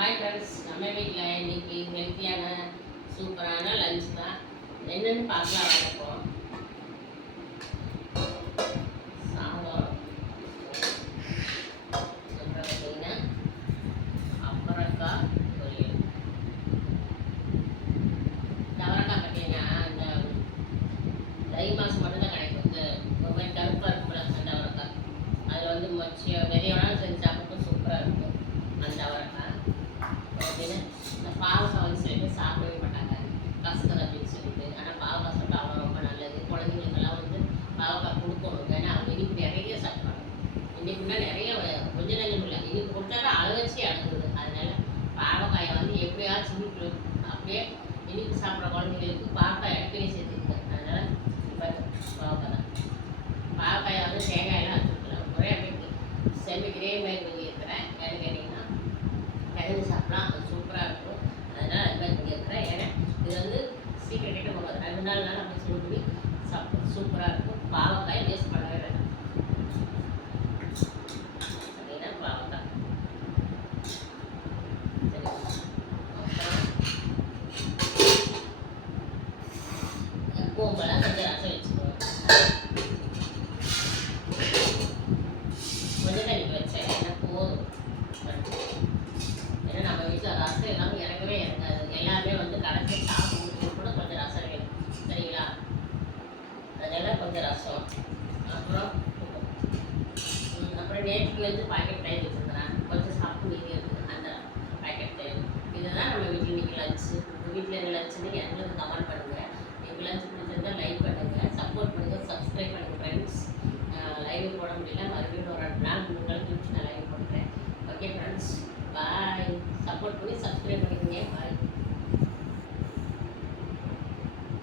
Hi friends, நம்ம வீட்டில் இன்றைக்கி ஹெல்த்தியான சூப்பரான லஞ்ச் தான். என்னென்னு பார்க்கலாம் வரைப்போம். சாதம், அப்புறம் பார்த்திங்கன்னா அவரைக்காய் பொரியல். இந்த அவரைக்காய் பார்த்திங்கன்னா இந்த தை மாதம் மட்டும்தான் கிடைக்கும். இந்த ஒரு மாதிரி கருப்பாக இருக்கும்ல அந்த அவரைக்காய், அதில் வந்து மொச்சியை விதையோட செஞ்சு சாப்பிட்டு சூப்பராக இருக்கும் அந்த அவரைக்காய். அப்படின்னு இந்த பாவக்காய் வந்து சில பேர் சாப்பிடவே மாட்டாங்க, கசக்குது அப்படின்னு சொல்லிட்டு. ஆனால் பாவக்காய் சாப்பிட்டா அவ்வளோ ரொம்ப நல்லது. குழந்தைங்களுக்கெல்லாம் வந்து பாவக்காய் கொடுக்கணும். ஏன்னா அவங்க இனிப்பு நிறைய சாப்பிட்றாங்க. இனிப்புனா நிறைய கொஞ்ச நேரம் இல்லை, இனிப்பு கொடுத்தாலும் அளவச்சு அடங்குது. அதனால பாவக்காயை வந்து எப்படியாச்சும் இனிப்பு அப்படியே இனிப்பு சாப்பிட்ற குழந்தைங்களுக்கு பாவக்காய் அடிக்கடி சேர்த்துருக்கு. அதனால பாவக்காய் தான். பாவக்காயை வந்து தேங்காயெல்லாம் வச்சுருக்கலாம். ஒரே அப்படியே செம்மிக்கிறே மாதிரி பண்ணி இருக்கிறேன். ஏன்னு கேட்டிங்கன்னா கிழங்கு சாப்பிட்லாம், அது சூப்பராக இருக்கும். அதனால் அது மாதிரி பண்ணியிருக்கிறேன். ஏன்னா இது வந்து சீக்கிரம் கிட்ட போகாது. 2 நாள் அப்படி சூடு பண்ணி சாப்பிடும், சூப்பராக இருக்கும். பாவக்காய் வேஸ்ட் பண்ணவே வேண்டாம். அப்படின்னா பாவக்காய் சரி. அப்புறம் பூம்பெல்லாம் கொஞ்சம் ரசம் வச்சுக்குவோம். கொஞ்சம் தண்ணி வச்சேன், ஏன்னா போதும். ஏன்னா நம்ம வீட்டில் ரசம் எல்லாமே இறங்கவே இறங்காது. எல்லாமே வந்து கடைசி சாப்பிட்டு கூட கொஞ்சம் ரசம் வேணும், சரிங்களா? அதனால் கொஞ்சம் ரசம். அப்புறம் நேற்றுக்கு வந்து பாக்கெட் தயிர் வச்சுருக்கிறேன். கொஞ்சம் சாப்பிட்டு மீதி இருக்குது அந்த பாக்கெட் தயிர். இதுதான் நம்ம வீட்டில் இன்றைக்கி லஞ்சு. உங்கள் வீட்டில் என்ன லஞ்சுன்னு எங்களுக்கு கமெண்ட் பண்ணுங்கள். எங்கள் லஞ்ச் பிடிச்சிருந்தால் லைக் பண்ணுங்கள், சப்போர்ட் பண்ணுங்கள், சப்ஸ்கிரைப் பண்ணுங்கள் ஃப்ரெண்ட்ஸ். லைவ் போட முடியல, மறுபடியும் ஒரு 2 நாள் 3 நாள் கழிச்சு நான் லைவ் போடுறேன். ஓகே ஃப்ரெண்ட்ஸ், பாய். சப்போர்ட் பண்ணி சப்ஸ்கிரைப் பண்ணிக்கோங்க. பாய்.